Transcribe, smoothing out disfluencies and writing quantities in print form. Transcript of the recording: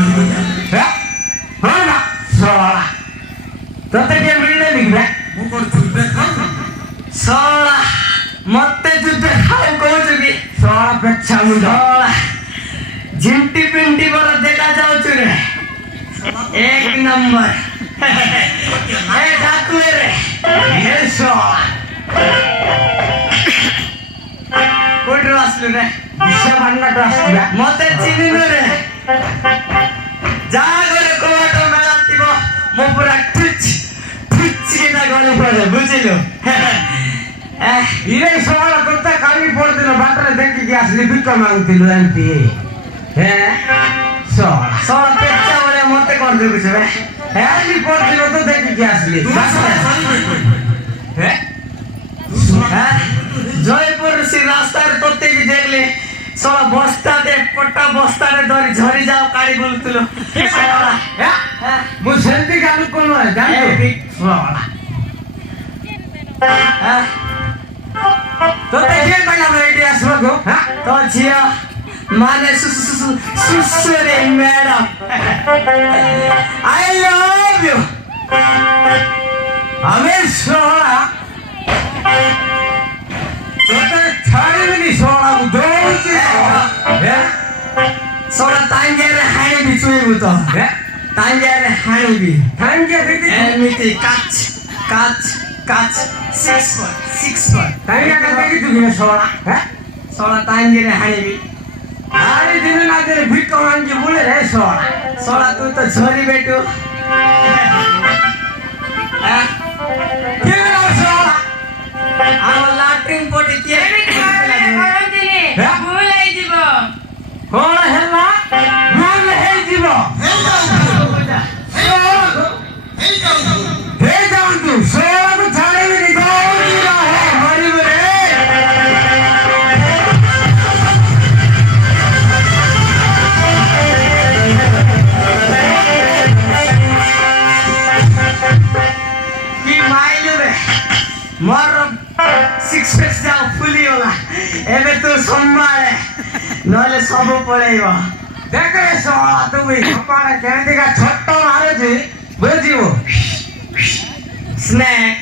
ହଁ ନା ଶଳା ତତେ କିଏ ମିଳିଲେନି କି ଶଳା ମତେ ଯୁଦ୍ଧ ଖାଉ କହୁଛୁ କି ଶଳା ପେଛା ମୁଣ୍ଡ ଶଳା ଝିଣ୍ଟି ପିଣ୍ଟି ବର ଦେଖା ଯାଉଛୁ ରେ ଏକ ନମ୍ବର ଏ ଡାକୁଏ ରେ ଏ ଶଳା କୋଉଠୁ ଆସିଲୁ ରେ ବିଶ୍ୱଭାଣ୍ଡାଠୁ ଆସିଲା ମତେ ଚିହ୍ନିନୁ ରେ ଯାହା ଘରେ କବାଟ ମେଳା ଥିବ ମୁଁ ପୁରା ଠୁଚ୍ କିନା ଗଳି ପଡେ ବୁଝିଲୁ ଇରେ ଶଳା ତୋତେ କାଲି ପଡିଦିନ ବାଟରେ ଦେଖିକି ଆସିଲି ଭିକ ମାଗୁଥିଲୁ ଏମିତି ଶଳା ପେଚା ଭଳିଆ ମତେ କରିଦେବୁ ସେ ଆଜି ପଡିଦିନ ତ ଦେଖିକି ଆସିଲି জয়পুর সে রাস্তার তোতে বি দেখলে সব বস্তা দে পটা বস্তা রে ধরি ঝরি যাও কাড়ি বলতুল মু সেন্তি গালু কোন জানো তোতে কে পাইলা এটি আসবো গো তো ঝিয়া মানে সুসুরে ম্যাডাম আই লাভ ইউ আমি সোনা Soalnya tangganya hanebi cuy buto, tangganya hanebi, miti kac, 6 foot, tangganya kan begitu gini soalnya tangganya hanebi, hari ini nanti bikong anji boleh deh soalnya tuh sorry betu, gimana soalnya, awal latring poti kia. କଣ ହେଲା ଭଲ ହେଇଯିବ ହେଇଯାଆନ୍ତୁ ଶୋଳକୁ ଛାଡ଼ିବିନି ମରିବୁ ରେ କି ମାଇଲୁ ରେ ମୋର 6 pace ଯାଉ ଫୁଲିଗଲା ଏବେ ତୁ ସମ୍ଭାଳେ ନହେଲେ ସବୁ ପଳେଇବ ଦେଖ ଶଳା ତୁମେ କପାଳ କେମିତିକା ଛୋଟ ମାରୁଛି ବୁଝିବୁ ସ୍ନେକ୍